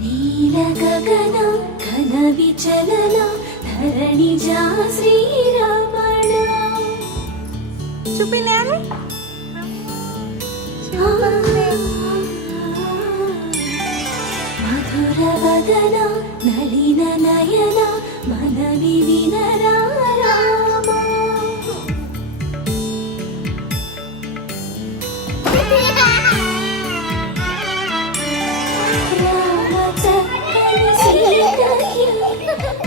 నీలగగనం ఘన విచలన ధరణి జా శ్రీరమణ చూపిలేమి మధుర వదన నలిన నయన మనవి వినరా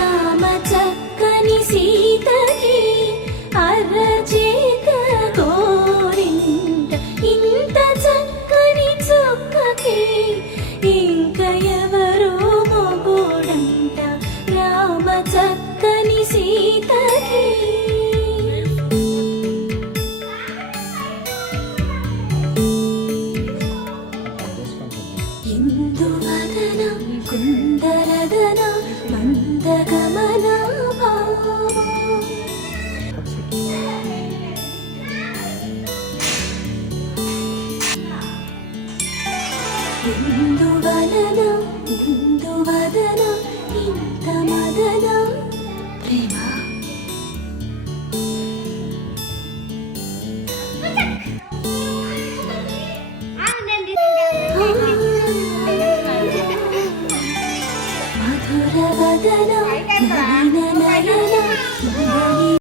రామ చక్కని సీతకి అర్రచి ഇന്ദുവദനം കുന്ദരദന മന്ദഗമന ഇന്ദുവദനം ഇന്ദുവദനം 还在那